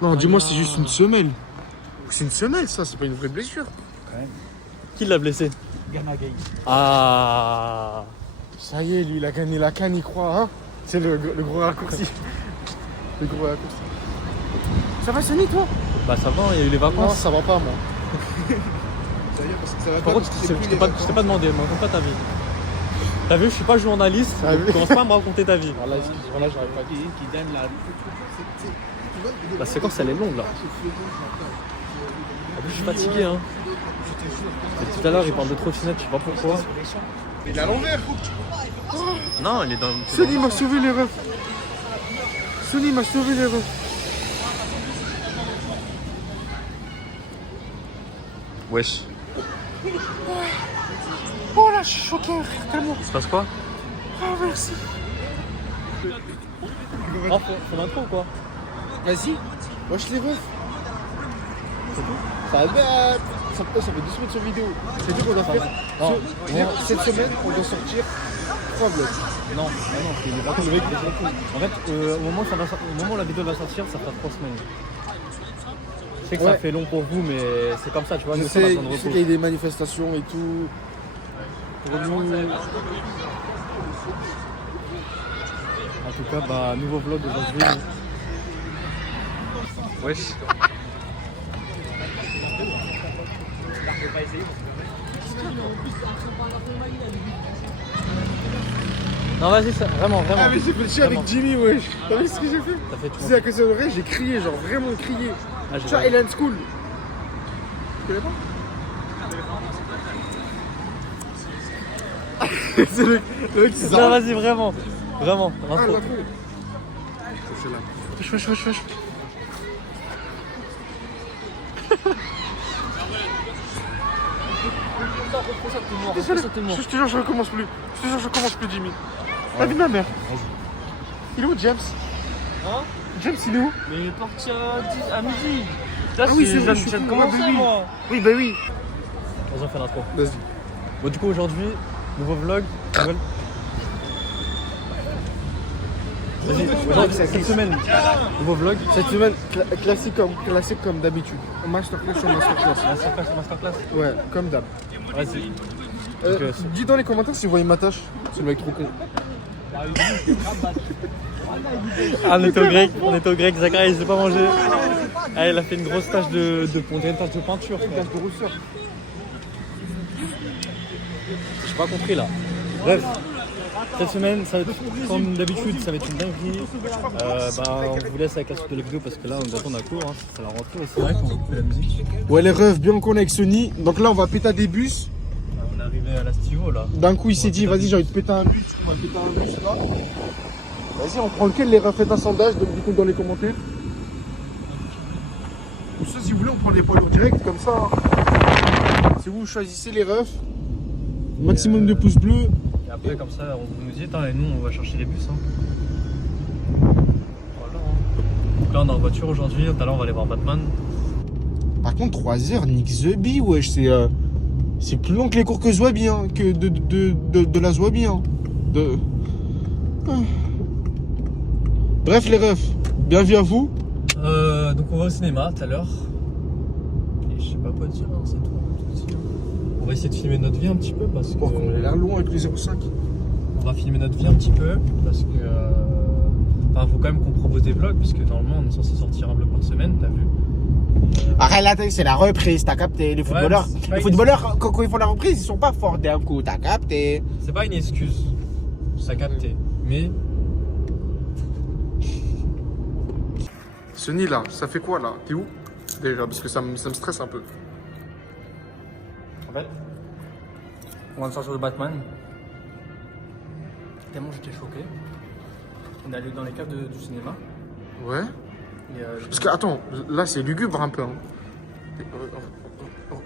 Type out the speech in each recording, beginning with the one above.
Non, dis-moi, c'est juste une semelle. C'est une semelle, ça, c'est pas une vraie blessure. Ouais. Qui l'a blessé? Ganagay. Ah. Ça y est, lui, il a gagné la canne, il croit, hein. C'est le gros raccourci. Le gros raccourci. Ça va, Sonny, toi? Bah ça va, il y a eu les Non, vacances. ça va pas, moi. Ça y est, parce que ça va Par pas, contre, parce que je t'ai pas demandé, moi, raconte pas ta vie. T'as vu, je suis pas journaliste, Ah donc oui. commence pas à me raconter ta vie. Voilà, j'arrive pas. Qui donne la. La séquence, elle est longue là. En plus, je suis fatigué, hein. Et tout à l'heure, il parle de trottinette, je sais pas pourquoi. Il est à l'envers. Non, il est dans. Sonny m'a sauvé les refs. Sonny m'a sauvé les refs. Wesh. Oh là, je suis choqué, frère, tellement. Il se passe quoi? Ah, merci. Oh, faut l'intro ou quoi? Vas-y, wesh les refs. C'est tout? Ça date. Ça fait 2 semaines sur vidéo. C'est tout qu'on doit faire. Non. Cette semaine, on doit sortir 3 vlogs. Non, c'est les vacances. En fait, au moment où la vidéo va sortir, ça fera 3 semaines. Je sais que ça Ouais. fait long pour vous, mais c'est comme ça, tu vois. Je nous, sais, on a besoin de je sais repos. qu'il y a eu des manifestations et tout. Pour nous, En tout cas, bah, nouveau vlog aujourd'hui. Wesh. Non, vas-y, vraiment. Ah mais j'ai fait le chien avec Jimmy, wesh. T'as vu ce que j'ai fait? T'as fait, Tu sais à quelle oreille j'ai crié, genre vraiment crié. Ah, Tu vois, Ellen School. Tu connais pas? C'est le mec qui Non, s'arrête. vas-y, vraiment. Vraiment. Ah, L'intro. la trouve. C'est là. Wesh. Je te jure, je recommence plus. Jimmy. La vie de ma mère. Il est où, James? Hein? James, il est où? Mais il est parti à midi. Là, Ah oui, c'est vrai, je je viens de suis commencer, con, moi. Oui, bah oui. On fait l'intro. Vas-y. Bon, du coup, aujourd'hui, nouveau vlog. Vas-y, aujourd'hui, cette semaine, nouveau vlog. Cette semaine, classique comme d'habitude. Masterclass sur masterclass. Masterclass. Ouais, comme d'hab. Vas-y. Dis dans les commentaires si vous voyez ma tâche. C'est le mec trop con. Ah, on était au grec, Zachary, il s'est pas mangé. Ah, il a fait une grosse tache de tache de peinture. Une tache de rousseur. J'ai pas compris là. Bref, cette semaine, ça va être, comme d'habitude, ça va être une dinguerie. On vous laisse avec la suite de la vidéo parce que là, on a cours, hein, c'est la rentrée aussi. C'est vrai qu'on fait la musique. Ouais, les refs, bien qu'on est avec Sony. Donc là, on va péter des bus. On est arrivé à l'Astivo là. D'un coup, il s'est dit, vas-y, j'ai envie de péter un bus. On va péter un bus là. Vas-y, on prend lequel, les refs? Faites un sondage, donc du coup, dans les commentaires. Ou ça, si vous voulez, on prend des poids lourds directs comme ça. Si vous choisissez les refs, maximum de pouces bleus. Et après, comme ça, on nous dit, attends, et nous, on va chercher les bus. Hein. Voilà. Hein. Donc là, on est en voiture aujourd'hui. Tout à l'heure, on va aller voir Batman. Par contre, 3 heures, Nick the Bee, wesh, c'est plus long que les cours que Zwabi, hein, que de la Zwabi. Hein. Bref, les refs, bienvenue à vous. Donc on va au cinéma tout à l'heure. Et je sais pas quoi dire, hein, c'est tout. On va essayer de filmer notre vie un petit peu parce que. Oh, comme il a l'air long avec les 0,5. On va filmer notre vie un petit peu parce que. Enfin, faut quand même qu'on propose des vlogs parce que normalement on est censé sortir un vlog par semaine, t'as vu. Arrête là, c'est la reprise, t'as capté. Les footballeurs, mais c'est pas les footballeurs quand ils font la reprise, ils sont pas forts d'un coup, t'as capté. C'est pas une excuse, ça capté. Mais. Sonny là, ça fait quoi là? T'es où? Déjà, parce que ça me stresse un peu. En fait, on va de sortir de Batman. Tellement j'étais choqué. On est allé dans les caves du cinéma. Ouais. Et, Parce que attends, là c'est lugubre un peu. Hein.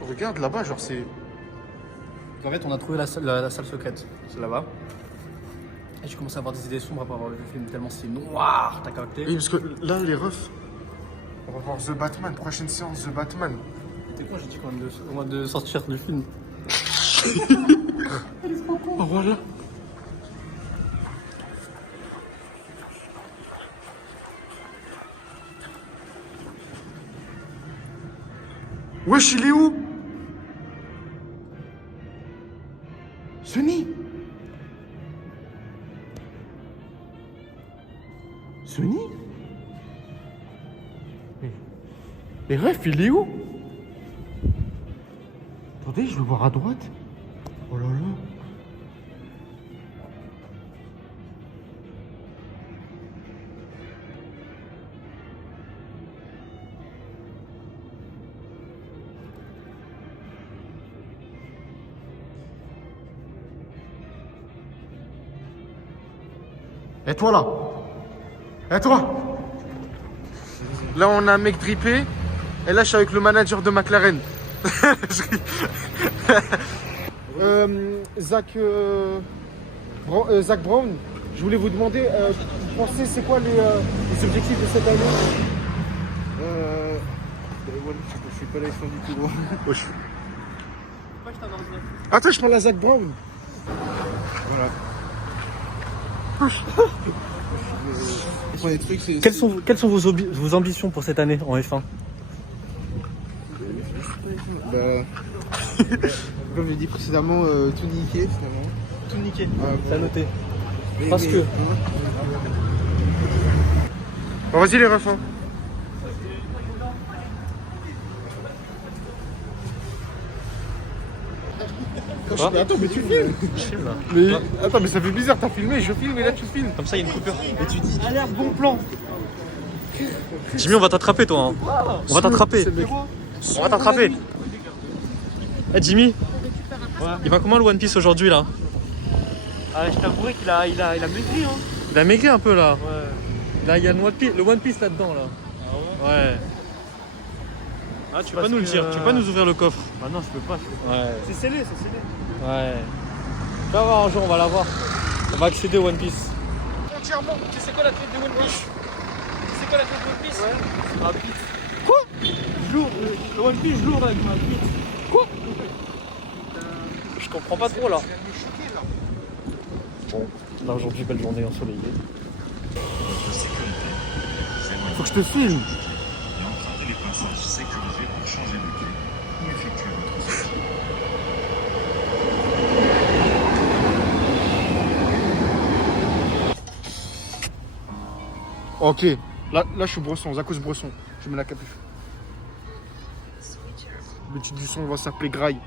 Regarde là-bas, genre c'est. en fait, on a trouvé la salle secrète. C'est là-bas. Et j'ai commencé à avoir des idées sombres après avoir vu le film. Tellement c'est noir, t'as capté. Oui, parce que là, les refs, on va voir The Batman, prochaine séance The Batman. T'es con, j'ai dit qu'on va de sortir du film. Oh voilà. Wesh, il est où? Sonny? Sonny? Mais ref, il est où? Attendez, je vais voir à droite. Oh là là. Et toi là? Et toi? Là on a un mec drippé. Et là je suis avec le manager de McLaren. Zach Brown, je voulais vous demander, vous pensez c'est quoi les objectifs de cette année? Je suis pas là, ils sont du tout gros. Attends, je parle à Zach Brown. Voilà. Les trucs, c'est. Quelles sont vos ambitions pour cette année en F1? Bah. Comme j'ai dit précédemment, tout niquer finalement. Tout niquer, Ouais, c'est à noter. Mais- Parce mais- que. Bon, vas-y les refs. Hein. Quoi? Mais attends, mais tu filmes. Je filme là. Mais attends, mais ça fait bizarre, t'as filmé, je filme et là tu filmes. Comme ça, il y a une coupure. Et tu dis alerte bon plan. Jimmy, on va t'attraper toi. Hein. On va t'attraper. On va t'attraper. Eh Jimmy, il va comment le One Piece aujourd'hui là? Ah, je t'avouerai qu'il a maigri, hein. Il a maigri un peu là. Ouais. Là, il y a le One Piece là-dedans là. Ah ouais. Ouais. Ah, tu peux pas Parce nous le que, dire, tu peux pas nous ouvrir le coffre. Ah non, je peux pas. Ouais. C'est scellé, c'est scellé. Ouais. Tu vas voir un jour, on va l'avoir. On va accéder au One Piece. Entièrement. Tu sais quoi la clé de One Piece? Tu sais quoi la clé de One Piece? Ouais. Ma bite. Quoi? Je lourd, le One Piece, je lourd avec ma bite. Quoi? Je comprends pas trop là. Bon, là aujourd'hui, belle journée ensoleillée. Faut que je te filme. Ok, là je suis Bresson, Zakos Bresson. Je mets la capuche. L'étude du son va s'appeler Graille.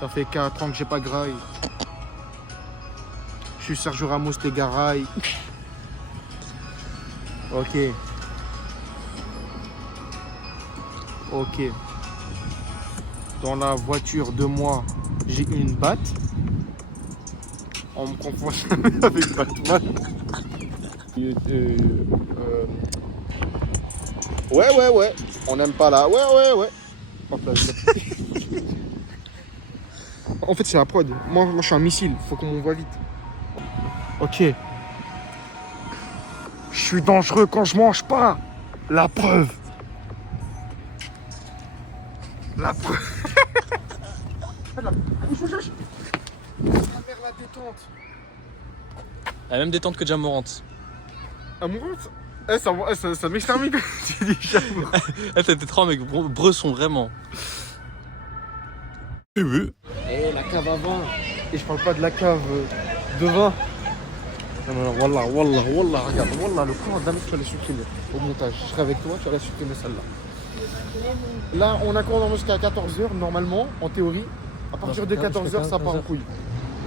Ça fait 4 ans que j'ai pas graille. Je suis Sergio Ramos les Garay. Ok. Ok. Dans la voiture de moi, j'ai une batte. On me confond jamais avec Batman. Ouais. On n'aime pas là. Ouais. Hop là, en fait, c'est la prod. Moi, je suis un missile. Faut qu'on m'envoie vite. Ok. Je suis dangereux quand je mange pas. La preuve. La preuve. La détente. La même détente que Jamorant. Amourante. Ça m'extermine quand tu dis Jamorant. Elle t'étais trop avec Bresson, vraiment. Eh, la cave à vin. Et je parle pas de la cave de vin. Non, wallah, regarde, wallah, le corps d'un mec, tu vas le supprimer au montage. Je serai avec toi, tu vas la supprimer celle-là. Là, on a cours jusqu'à 14h, normalement, en théorie. À partir de 14h, ça part en couille.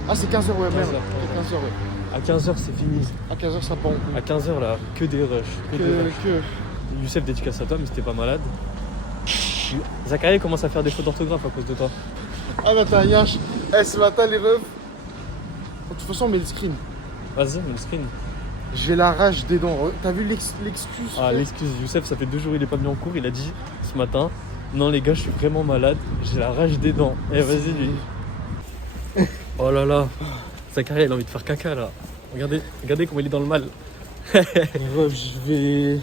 Ah, c'est 15h, ouais, merde. 15h, ouais. À 15h, c'est fini. À 15h, ça part en couille. À 15h, là, que des rushs. Youssef, dédicace à toi, mais c'était pas malade. Zachary commence à faire des fautes d'orthographe à cause de toi. Ah, bah, t'as un yash. Ce matin, les refs. De toute façon, on met le screen. Vas-y, mets le screen. J'ai la rage des dents. T'as vu l'excuse? Ah, frère l'excuse, Youssef, ça fait 2 jours il est pas venu en cours. Il a dit ce matin: non, les gars, je suis vraiment malade. J'ai la rage des dents. Eh, vas-y, lui. Oh là là. Zachary, il a envie de faire caca là. Regardez comment il est dans le mal. Ref, je vais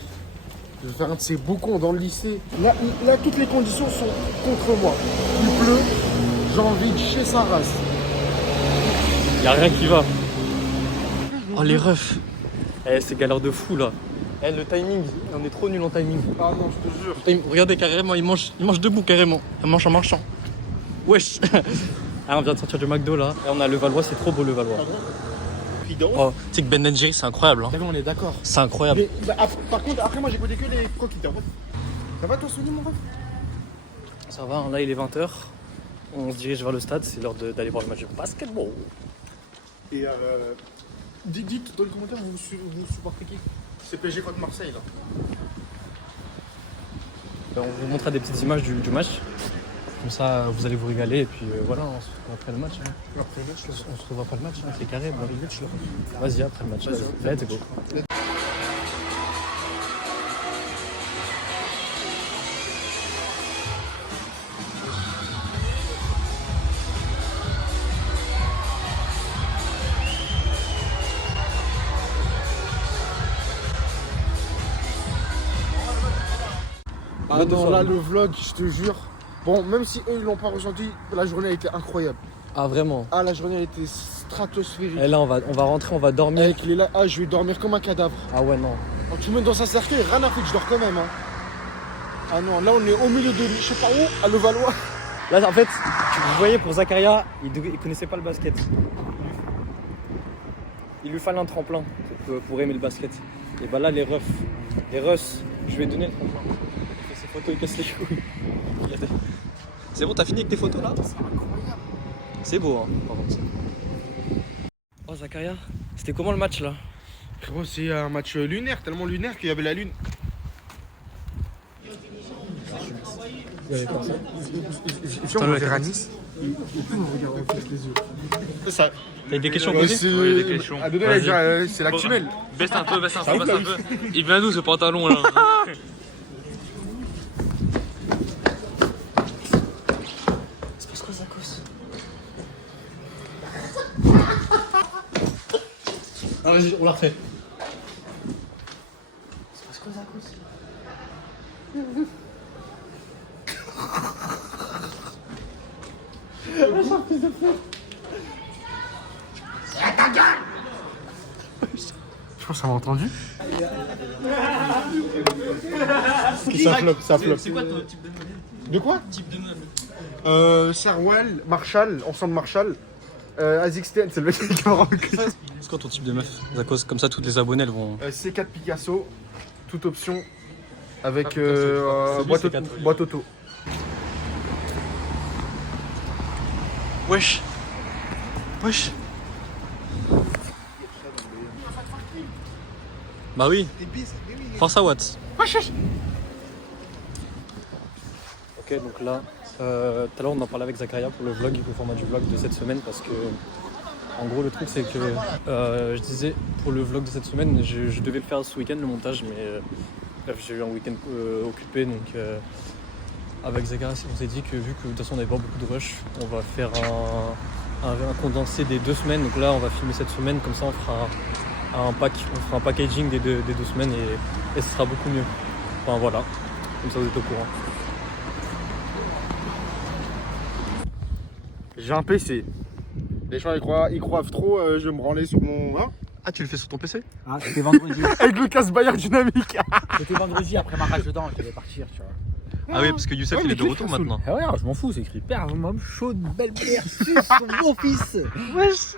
faire un de ces boucons dans le lycée. Là, toutes les conditions sont contre moi. Il pleut, j'ai envie de chier sa race. Y'a rien qui va. Oh, les refs. Eh, c'est galère de fou là. Eh, le timing, on est trop nul en timing. Ah non, je te jure. Regardez carrément, il mange debout carrément. Il mange en marchant. Wesh. Ah, on vient de sortir du McDo là. Et on a le Valois, c'est trop beau le Valois. Oh, tu sais que Ben Jerry c'est incroyable. Hein. On est d'accord. C'est incroyable. Par contre, après, moi j'ai goûté que les croquettes. En fait. Ça va toi, Sony, mon ref? Ça va, là il est 20h. On se dirige vers le stade, c'est l'heure d'aller voir le match de basketball. Et dites dans les commentaires, vous supportez qui? C'est PSG contre Marseille là. On vous montrera des petites images du match. Comme ça, vous allez vous régaler et puis voilà, on se retrouve après le match. Hein. Après le match, là. On se retrouve après le match, hein. C'est carré. Bon. Vas-y, après le match. Let's go. Ah non, là le vlog, je te jure. Bon, même si eux ils l'ont pas ressenti, la journée a été incroyable. Ah vraiment? Ah, la journée a été stratosphérique. Et là on va rentrer, on va dormir. Avec les là, je vais dormir comme un cadavre. Ah ouais non. Oh, tu me mets dans un cercueil, rien à foutre, je dors quand même. Hein. Ah non, là on est au milieu de je sais pas où, à Levallois. Là en fait, vous voyez pour Zakaria, il connaissait pas le basket. Il lui fallait un tremplin pour aimer le basket. Et bah là les refs, je vais donner le tremplin. Il fait ses photos, il casse les couilles. Regardez. C'est bon, t'as fini avec tes photos là? C'est incroyable. C'est beau hein, par contre. Oh Zakaria, c'était comment le match là? Frérot, c'est un match lunaire, tellement lunaire qu'il y avait la lune. Putain, le verre à Nice. Ça. T'as des questions posées? Oui, des questions. À donner, c'est l'actuel. Baisse un peu. Il vient d'où ce pantalon là? C'est quoi Zakos? Ah vas-y, on la refait. C'est quoi Zakos? Je pense que ça m'a entendu. Ça flop. C'est quoi ton type de meuble? De quoi? Type de meuble. Sarwell, Marshall, ensemble Marshall. Azixten, c'est le mec qui m'a rendu. C'est quoi ton type de meuf, Zakos? Comme ça, toutes les abonnés elles vont. C4 Picasso, toute option avec Picasso. boîte, C'est lui, C4, boîte auto. Wesh. Bah oui. Force à Watts. Ok, donc là, tout à l'heure on en parlait avec Zakaria pour le vlog, le format du vlog de cette semaine parce que, en gros, le truc c'est que je disais pour le vlog de cette semaine, je devais le faire ce week-end le montage, mais bref, j'ai eu un week-end occupé donc. Avec Zakaria, on s'est dit que vu que de toute façon on n'avait pas beaucoup de rush, on va faire un condensé des 2 semaines. Donc là on va filmer cette semaine, comme ça on fera un packaging des deux semaines et ce sera beaucoup mieux. Enfin voilà, comme ça vous êtes au courant. J'ai un PC. Les gens ils croient trop, je vais me branler sur mon. Hein Ah tu le fais sur ton PC? Ah, c'était vendredi. avec le casse Bayer dynamique. C'était vendredi après ma rage dedans, je devais partir, tu vois. Ah oui, parce que Youssef Ouais, il mais est de qui retour fait ça, maintenant. Ah ouais, je m'en fous, c'est écrit père, maman, chaude, belle mère, suce, mon fils. Wesh.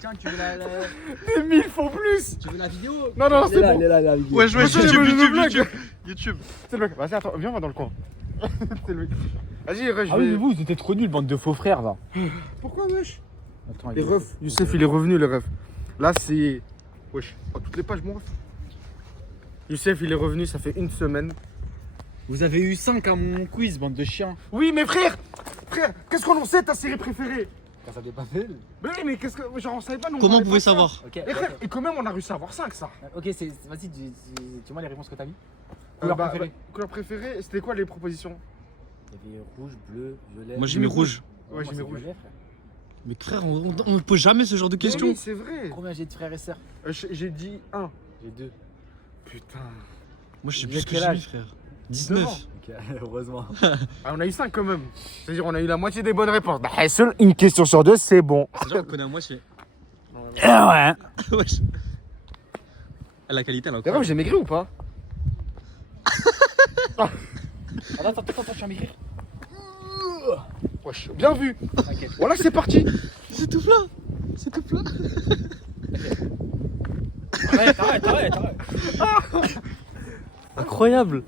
Tiens, tu veux la Des 1000 fois plus. tu veux la vidéo? Non, c'est bon. Elle est là, la vidéo. Wesh, Moi, j'ai le YouTube. C'est le mec. Vas-y, attends, viens, on va dans le coin. C'est le mec. Vas-y, rush. Ah oui, mais vous étiez trop nuls, bande de faux frères, va. Pourquoi, wesh? Attends, Les refs. Youssef, il est revenu, les refs. Là, c'est. Wesh. Oh, toutes les pages, mon ref. Youssef, il est revenu, ça fait 1 semaine. Vous avez eu 5 à mon quiz, bande de chiens. Oui, mais frère, qu'est-ce qu'on en sait ta série préférée? Ça des Papel. Mais oui, mais qu'est-ce que. Genre, on savait pas, nous. on Comment parlait vous pouvez pas de ça. savoir? Ok, Et frère, et quand même, on a réussi à avoir 5, ça. ok, vas-y, dis-moi les réponses que t'as mis. Couleur préférée. Couleur préférée, c'était quoi les propositions? Il y avait rouge, bleu, violet. Moi j'ai mis rouge. Ouais, j'ai mis rouge. Mais frère, on ne pose jamais ce genre de questions. Oui, c'est vrai. Combien j'ai de frères et sœurs? J'ai dit 1. J'ai 2. Putain. Moi je sais Vous plus êtes ce que quel j'ai mis âge? frère. 19. Ok, heureusement. Ah, on a eu 5 quand même. C'est-à-dire, on a eu la moitié des bonnes réponses. Bah, seule une question sur 2, c'est bon. Déjà on connaît à moitié. Ouais. Wesh. La qualité, elle est D'ailleurs, incroyable. j'ai maigri ou pas? Attends, je suis à maigrir. Wesh, bien vu. Voilà, c'est parti. C'est tout plat. C'est tout plat. Arrête. Incroyable.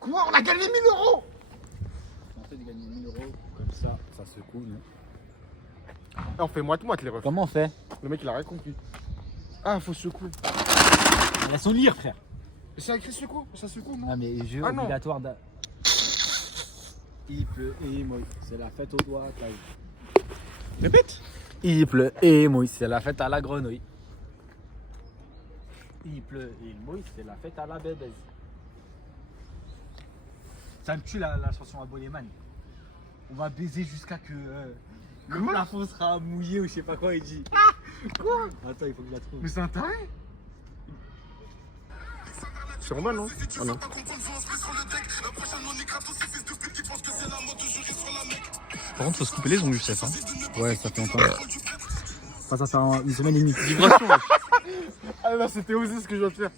Quoi? On a gagné 1000 euros. En fait, de gagner 1000 euros, comme ça secoue, non? On fait moite-moite les refs. Comment on fait? Le mec il a rien compris. Ah, faut secouer. Laisse-on lire, frère. C'est écrit secoue, ça secoue, non? Non, mais jeu Ah, non. obligatoire d'un. Il pleut et mouille, c'est la fête aux doigts, taille. Répète. Il pleut et mouille, c'est la fête à la grenouille. Il pleut et il mouille, c'est la fête à la bébé. Ça me tue la chanson à Boleman. On va baiser jusqu'à que le plafond sera mouillé ou je sais pas quoi il dit. Quoi? Attends, il faut que je la trouve. Mais c'est un taré. C'est normal, non? Ah non. Par contre, faut se couper les ongles, Youssef. Hein. Ouais, ça fait longtemps. Enfin, ça fait une semaine et demie. Vibration. Ah là, c'était osé ce que je viens de faire.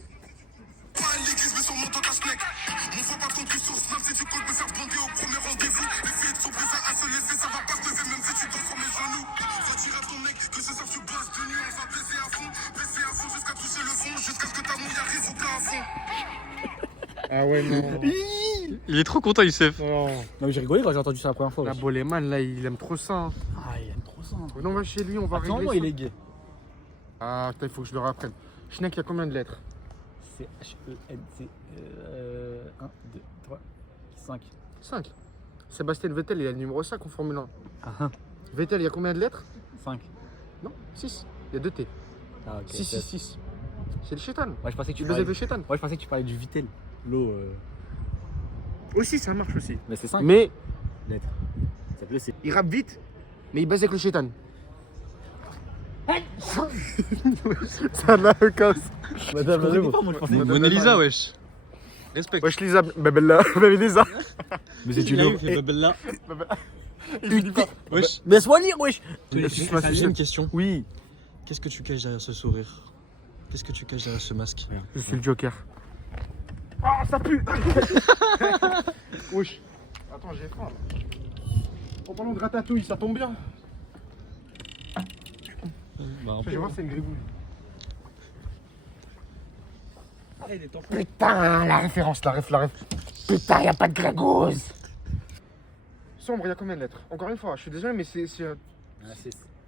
Ah ouais, non. Il est trop content, Youssef. Non. Non, mais j'ai rigolé quand j'ai entendu ça la première fois. La wesh. Boleman, là, il aime trop ça. Hein. Ah, il aime trop ça. Hein. Non, on va chez lui, on va Attends, régler moi, ça. il est gay. Ah, putain, il faut que je le rapprenne. Schneck, il y a combien de lettres? C'est H-E-N-C. 1, 2, 3, 5. 5. Sébastien Vettel, il a le numéro 5 en Formule 1. Ah, Vettel, il y a combien de lettres? 5. Non, 6. Il y a 2 T. Ah, ok. 6, 6, 6. C'est le chétan. Ouais, je pensais que Tu tu faisais parlais. le chétan. Ouais, je pensais que tu parlais du Vittel. L'eau. Aussi, ça marche aussi. Mais c'est 5 Mais lettres. Ça peut c'est. il rappe vite, mais il base avec le chétan. Ça n'a le casse. Madame, moi je pensais. Mona Lisa, wesh. Respect. Wesh, Lisa, Babella, Babella. Mais c'est du Il a lot. eu, fait Babella. Il dit pas. Mais laisse-moi lire, wesh. J'ai une question. Oui, Qu'est-ce que tu caches derrière ce sourire? Qu'est-ce que tu caches derrière ce masque? je suis le Joker. Ah, ça pue. Wesh. Attends, j'ai faim. En parlant de ratatouille, ça tombe bien. Bah, un Je vais peu. voir, c'est une gribouille. Putain, la référence, la ref. Putain, y a pas de grégouze. Sombre, y a combien de lettres? Encore une fois, je suis désolé, mais c'est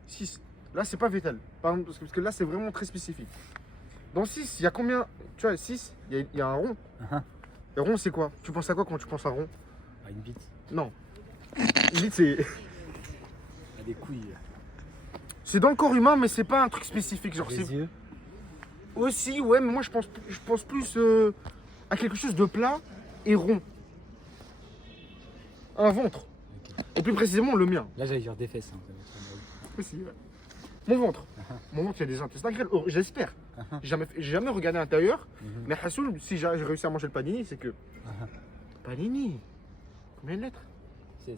6. Là, c'est pas Vettel. Par exemple, parce que là, c'est vraiment très spécifique. Dans 6, il y a combien? Tu vois, 6, il y a un rond. Le rond, c'est quoi? Tu penses à quoi quand tu penses à rond? Ah, une bite. Non. Limite, c'est. Il y a des couilles. C'est dans le corps humain, mais c'est pas un truc spécifique. Genre, c'est. Les yeux. Aussi, ouais, mais moi, je pense plus à quelque chose de plat et rond. Un ventre. Et plus précisément, le mien. Là, j'allais dire des fesses. Hein. Aussi, ouais. Mon ventre. Mon ventre, il y a des intestins grêles. Oh, j'espère. J'ai jamais regardé à l'intérieur. Mais Hassoul, si j'ai réussi à manger le panini, c'est que. Panini. Combien de lettres? 6.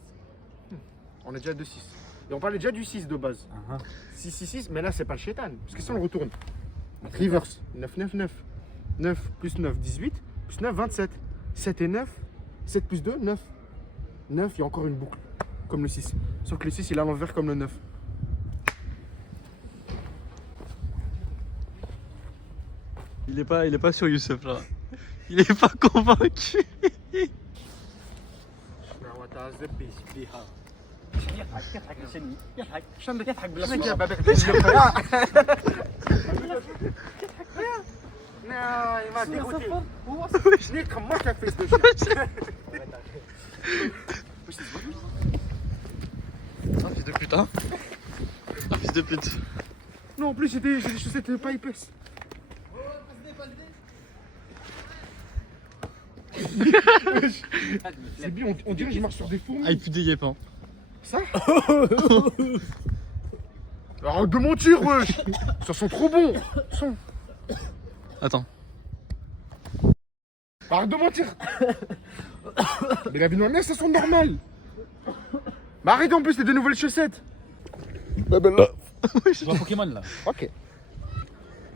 On est déjà de 6. Et on parlait déjà du 6 de base. 6, 6, 6, mais là, c'est pas le chétan. Parce que si on le retourne. Reverse. 9, 9, 9. 9 plus 9, 18. Plus 9, 27. 7 et 9. 7 plus 2, 9. 9, il y a encore une boucle. Comme le 6. Sauf que le 6, il est à l'envers comme le 9. Il est pas sur Youssef là. Il est pas convaincu. Non, il m'a dégoûté. Je l'ai comme moi qui a fait ce chien. Ah, fils de pute, hein. Ah, fils de pute. Non, en plus, j'ai des chaussettes pas épaisses. C'est bien, on dirait que je marche sur des fourmis. Ah, il pue des yep, hein. Ça? Arrête de mentir, wesh. Ça sent trop bon. Sent. Attends. Arrête de mentir. Mais la vie de ma mère, ça sent normal. Mais arrête en plus, c'est de nouvelles chaussettes. Je vois Pokémon là. Ok.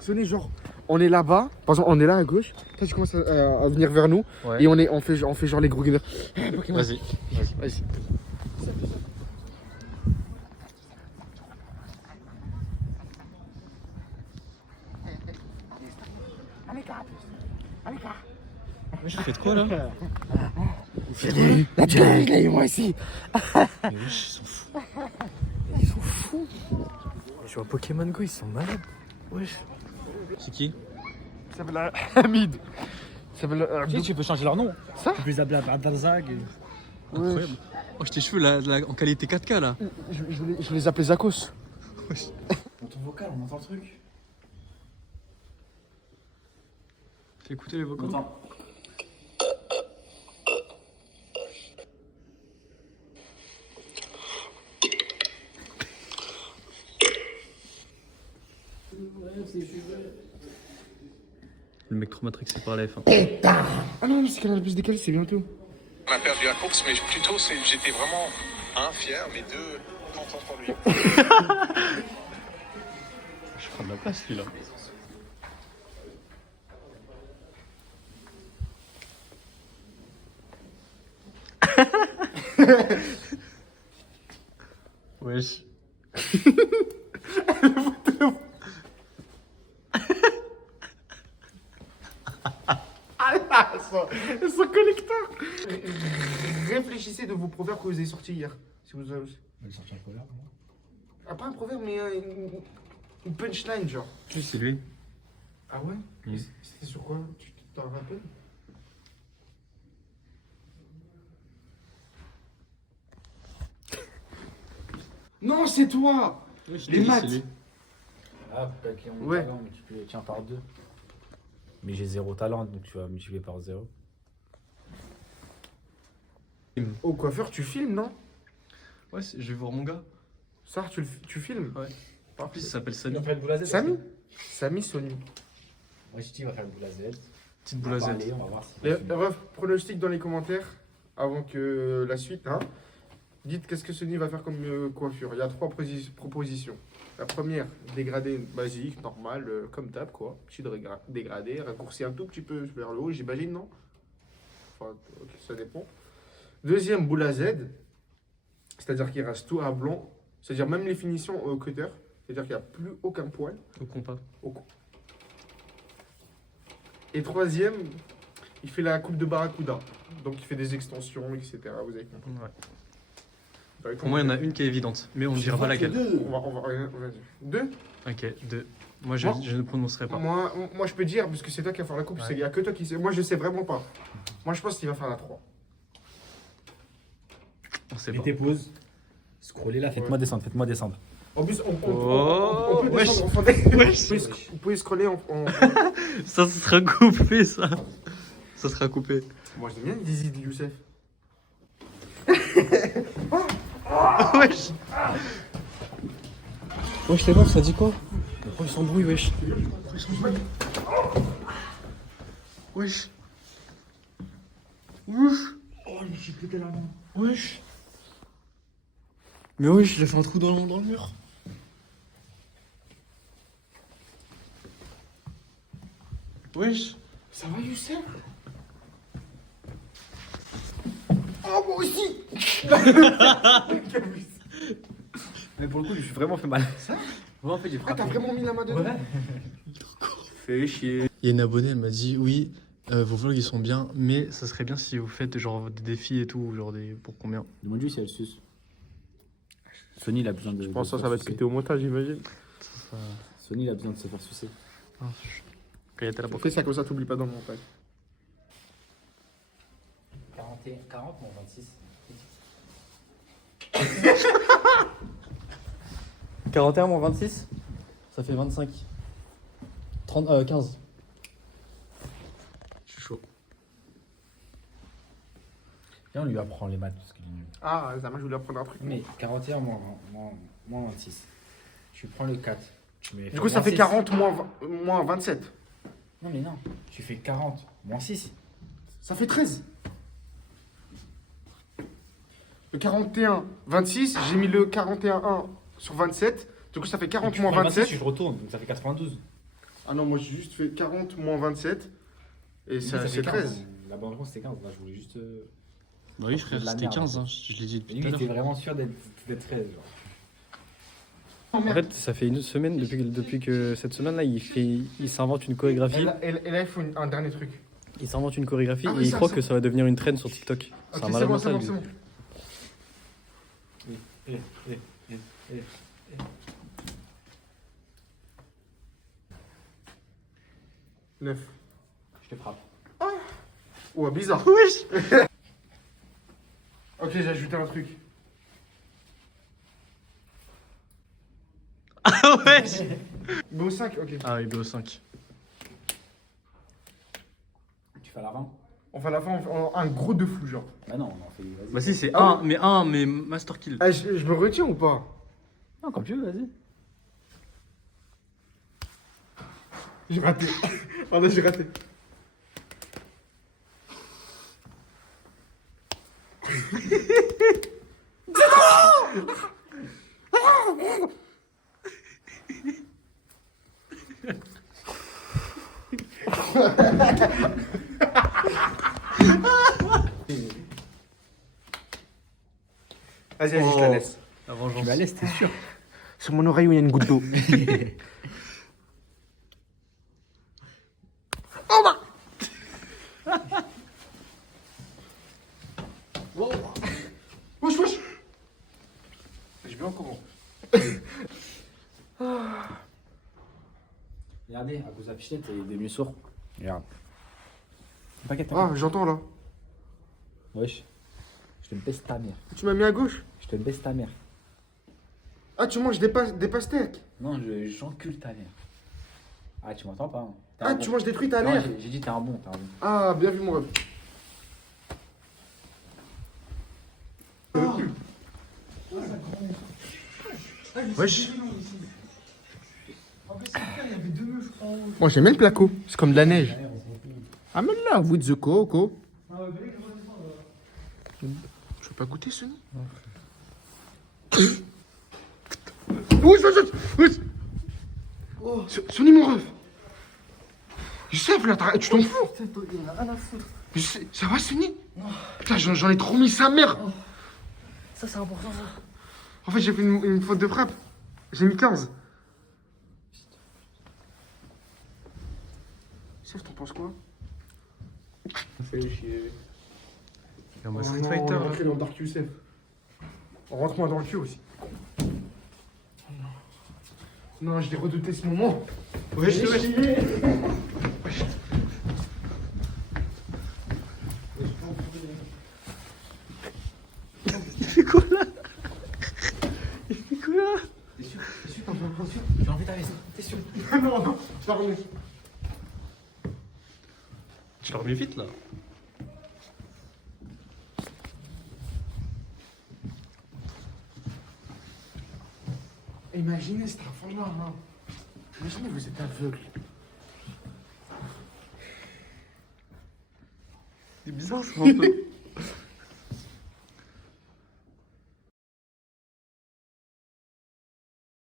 fonctionner genre, on est là-bas, par exemple, on est là à gauche, toi tu commences à venir vers nous, Ouais. et on fait genre les gros guillemets. Vas-y. Vas-y. Je fais de quoi là? La jungle, moi aussi. Mais wesh, ils sont fous. Je vois Pokémon Go, ils sont malades. Wesh. C'est qui? Ça s'appelle Hamid. Ça s'appelle Tu sais, tu peux changer leur nom. Ça Tu peux les appeler Abdelzag. Incroyable. Oh, j'ai tes cheveux là, en qualité 4K là. Je les appelais Zakos. Dans ton vocal, on entend le truc. Fais écouter les vocaux. Attends. Le mec trop matrixé par la F1. Ah non, c'est Canal Plus décalé, c'est bientôt. On a perdu la course, mais plutôt j'étais vraiment, fier, mais content pour lui. Je prends de la place lui là. Wesh. Son collecteur. Réfléchissez de vos proverbes que vous avez sortis hier. Si vous avez... On va sortir un proverbe. Ah, pas un proverbe, mais une punchline, genre. C'est lui. Ah ouais Mm. C'était sur quoi? Tu t'en rappelles? Non, c'est toi! Les maths. Ah, pour calculer mon Ouais. talent, multiplier tiens par 2. Mais j'ai 0 talent, donc tu vas multiplier par 0. Au coiffeur, tu filmes, non? Ouais, je vais voir mon gars. Ça, tu filmes? Ouais. En plus, il s'appelle Samy. On va faire une boule à Z. Samy? Samy Sony. Moi, je dis, on va faire une boule à Z. Petite boule à Z. Allez, on va voir si Les refs, pronostic dans les commentaires avant que la suite. Hein. Dites qu'est-ce que Sony va faire comme coiffure. Il y a 3 propositions. La première, dégradé basique, normal, comme d'hab, quoi. Petit dégradé, raccourci un tout petit peu vers le haut, j'imagine, non? Enfin, ok, ça dépend. Deuxième, boule à Z. C'est-à-dire qu'il reste tout à blanc. C'est-à-dire même les finitions au cutter. C'est-à-dire qu'il n'y a plus aucun poil. Au compas. Et troisième, il fait la coupe de Barracuda. Donc il fait des extensions, etc. Vous avez compris. Ouais. Vous avez Pour moi, il y en a compris. une qui est évidente, mais on ne dira pas laquelle. Vas-y. Deux. Ok, 2. Moi, je ne prononcerai pas. Moi, je peux dire, parce que c'est toi qui vas faire la coupe, Ouais. il n'y a que toi qui sais. Moi, je sais vraiment pas. Moi, je pense qu'il va faire la 3. On sait pas. Mettez pause. Scrollez là, faites-moi descendre, faites-moi descendre. En plus, on Oh, peut wesh. descendre en Wesh. Vous pouvez scroller en... Ça sera coupé, ça. Ça sera coupé. Moi, j'aime bien Dizzy de Youssef. Wesh. Wesh, les meufs, ça dit quoi? Pourquoi ils s'embrouillent, wesh? Pourquoi ils s'embrouillent? Wesh. Wesh. Oh, j'ai pété la main. Wesh. Mais wesh, il a fait un trou dans le mur. Wesh. Ça va, Youssef? Oh, moi aussi. Mais pour le coup, je me suis vraiment fait mal. Ouais, en fait, j'ai Ah, t'as vraiment mis la main dedans? Fais chier. Il y a une abonnée, elle m'a dit oui, vos vlogs ils sont bien, mais ça serait bien si vous faites genre des défis et tout, genre des pour combien? Demande-lui si elle suce. Sony, il a besoin de. Je pense que ça va être cuté au montage, j'imagine. Sony, il a besoin de se faire sucer. Cállate la boca. Fais ça comme ça, t'oublies pas dans le montage. 40 moins 26. 41 moins 26, ça fait 25. 15. Je suis chaud. Et on lui apprend les maths parce qu'il est nul. Ah, Zama, je voulais apprendre un truc. Mais 41 moins 26. Tu prends le 4. Du coup, ça fait 40 moins 27. Non, mais non. Tu fais 40 moins 6. Ça fait 13. Le 41, 26, j'ai mis le 41 1 sur 27. Du coup, ça fait 40 moins 27. Je retourne, donc ça fait 92. Ah non, moi j'ai juste fait 40 moins 27. Et c'est 13. La bonne réponse c'était 15. Là, je voulais juste. Bah oui, frère, de la c'était merde, 15, en hein, je l'ai dit depuis Lui, tout à j'étais l'heure. vraiment sûr d'être 13. Genre. En fait, ça fait une semaine, depuis que cette semaine-là, il s'invente une Et chorégraphie. là, il faut un dernier truc. Il s'invente une chorégraphie Ah oui, et il ça, croit ça. que ça va devenir une trend sur TikTok. C'est Ok, un c'est malade bon, c'est mental, bon, lui. c'est bon. Eh. 9. Je te frappe. Oh, bizarre. Oui. Ok, j'ai ajouté un truc. Ah ouais. Beau 5, ok. Ah oui, BO5. Tu fais à la fin. On fait à la fin, un gros de fou, genre. Bah non, on en fait. Vas-y. Bah si, c'est Ah un, mais master kill. Ah, je me retiens ou pas? Non, comme tu veux, vas-y. J'ai raté. Pardon, j'ai raté. Vas-y, vas-y, je la laisse. La vengeance. Tu vas laisser, t'es sûr. Sur mon oreille où il y a une goutte d'eau. Wesh, wesh. J'ai bien encore. Regardez, à cause de la pichenette, il est devenu sourd. Regarde. T'inquiète, Ah, j'entends là. Wesh. Je te baisse ta mère. Tu m'as mis à gauche. Je te baisse ta mère. Ah, tu manges des pastèques. Non, j'encule ta mère. Ah, tu m'entends pas. Hein. T'es Ah, un tu bon. manges des trucs à Non, l'air. j'ai dit t'es un bon, t'es un bon. Ah, bien vu, mon ref. Wesh. Moi, j'aime bien le placo. C'est comme de la neige. Ah, mais là, with the coco. Tu veux pas goûter, Sonny? Oui, Sonny, mon ref. Youssef, là, tu t'en fous? Ça va, Sonny? Putain, j'en ai trop mis sa mère. Ça, c'est important, ça. En fait, j'ai fait une faute de frappe. J'ai mis 15. Youssef, t'en penses quoi? Fais chier. Il y a Oh Street non, Fighter, on est là. rentré dans le Dark Youssef. Rentre-moi dans le cul aussi. Non, je l'ai redouté ce moment. Ouais, je T'es sûr? J'ai envie d'aller ça. T'es sûr? Non, non, je la remets. Tu l'as remis vite, là. Imaginez cet enfant-là. Hein. Imaginez, vous êtes aveugle. C'est bizarre, ça, un peu.